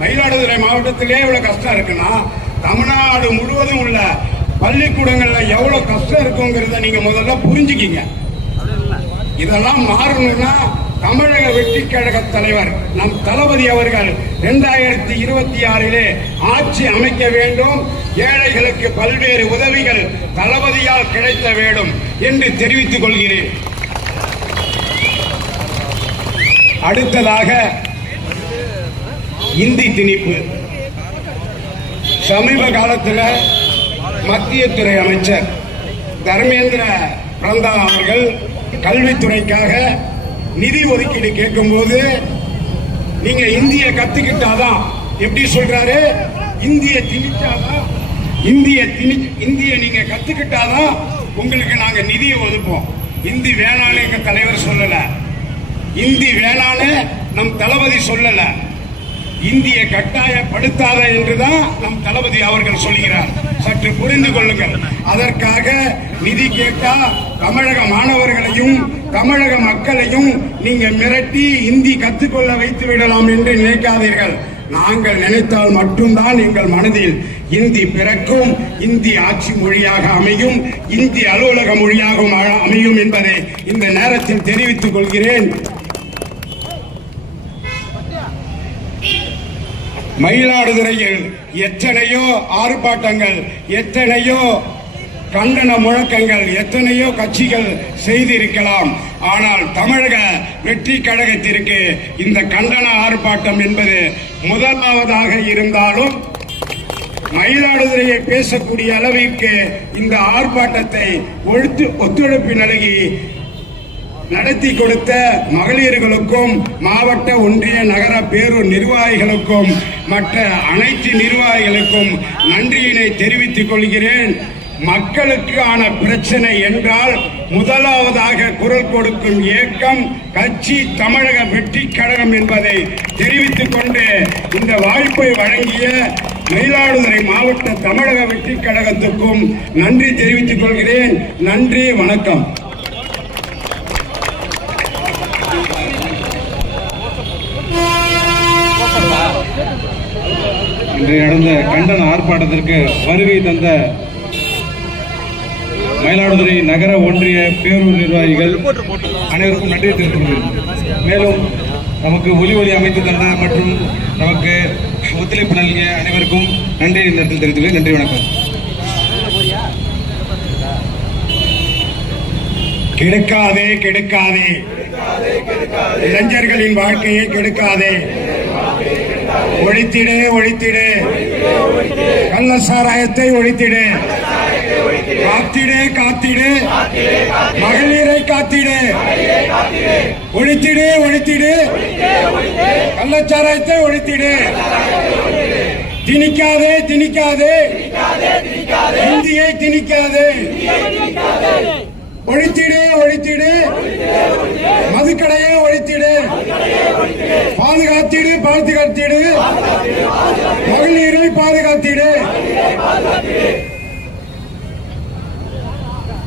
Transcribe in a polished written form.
மயிலாடுதுறை மாவட்டத்திலே இவ்வளவு கஷ்டம் இருக்குன்னா தமிழ்நாடு முழுவதும் உள்ள பள்ளிக்கூடங்கள்ல எவ்வளவு கஷ்டம் இருக்குங்கிறத நீங்க முதல்ல புரிஞ்சுக்கிங்க. இதெல்லாம் மாறணும்னா தமிழக வெற்றி கழக தலைவர் நம் தளபதி அவர்கள் 2026 ஆட்சி அமைக்க வேண்டும். ஏழைகளுக்கு பல்வேறு உதவிகள் தளபதியால் கிடைக்க வேண்டும் என்று தெரிவித்துக் கொள்கிறேன். அடுத்ததாக இந்தி திணிப்பு. சமீப காலத்தில் மத்திய துறை அமைச்சர் தர்மேந்திர பிரதான் அவர்கள் கல்வித்துறைக்காக நிதி ஒதுக்கீடு கேட்கும் போது நீங்க இந்திய கத்துக்கிட்டாதான், எப்படி சொல்றாரு, இந்திய திணிச்சாதான், இந்திய நீங்க கத்துக்கிட்டாதான் உங்களுக்கு நாங்க நிதியை ஒதுப்போம். இந்தி வேணான்னு எங்க தலைவர் சொல்லல, இந்தி வேணான்னு நம் தளபதி சொல்லல, இந்திய கட்டாயப்படுத்தாத என்றுதான் நம் தளபதி அவர்கள் சொல்கிறார். சற்று புரிந்து கொள்ளுங்கள். அதற்காக நிதி கேட்டா தமிழக மாணவர்களையும் தமிழக மக்களையும் நீங்க மிரட்டி இந்தி கற்றுக்கொள்ள வைத்து விடலாம் என்று நினைக்காதீர்கள். நாங்கள் நினைத்தால் மட்டும்தான் எங்கள் மனதில் இந்தி பிறக்கும், இந்தி ஆட்சி மொழியாக அமையும், இந்தி அலுவலக மொழியாகவும் அமையும் என்பதை இந்த நேரத்தில் தெரிவித்துக் கொள்கிறேன். மயிலாடுதுறையில் எத்தனையோ ஆர்ப்பாட்டங்கள், எத்தனையோ கண்டன முழக்கங்கள், எத்தனையோ கட்சிகள் செய்திருக்கலாம். ஆனால் தமிழக வெற்றி கழகத்திற்கு இந்த கண்டன ஆர்ப்பாட்டம் என்பது முதலாவதாக இருந்தாலும் மயிலாடுதுறையை பேசக்கூடிய அளவிற்கு இந்த ஆர்ப்பாட்டத்தை ஒத்துழைப்பு நல்கி நடத்தி கொடுத்த மகளிர்களுக்கும் மாவட்ட ஒன்றிய நகர பேரூர் நிர்வாகிகளுக்கும் மற்ற அனைத்து நிர்வாகிகளுக்கும் நன்றியினை தெரிவித்துக் கொள்கிறேன். மக்களுக்கான பிரச்சனை என்றால் முதலாவதாக குரல் கொடுக்கும் இயக்கம் கட்சி தமிழக வெற்றி கழகம் என்பதை தெரிவித்துக் கொண்டு இந்த வாய்ப்பை வழங்கிய மயிலாடுதுறை மாவட்ட தமிழக வெற்றி கழகத்துக்கும் நன்றி தெரிவித்துக் கொள்கிறேன். நன்றி, வணக்கம். இன்று நடந்த கண்டன ஆர்ப்பாட்டத்திற்கு வருகை தந்த மயிலாடுதுறை நகர ஒன்றிய பேரூர் நிர்வாகிகள் அனைவருக்கும் நன்றி தெரிவித்துள்ளேன். மேலும் நமக்கு ஒலி அமைத்து தந்த மற்றும் நமக்கு ஒத்துழைப்பு நல்கிய அனைவருக்கும் நன்றி இந்த இடத்தில் தெரிவித்துள்ளேன். நன்றி, வணக்கம். கெடுக்காதே கெடுக்காதே, இளைஞர்களின் வாழ்க்கையை கெடுக்காதே, ஒழித்திடு ஒழித்திடு, கள்ள சாராயத்தை ஒழித்திடு, காத்திடு காத்திடு, மகளிரை காத்திடு, ஒழித்திடு ஒழித்திடு, கள்ளச்சாராயத்தை ஒழித்திடு, திணிக்காதே திணிக்காதே, இந்தியை திணிக்காதே, ஒழித்திடு ஒழித்திடு, மதுக்கடையை ஒழித்திடு, பாதுகாத்திடு பாதுகாத்திடு, மகளிரை பாதுகாத்திடு.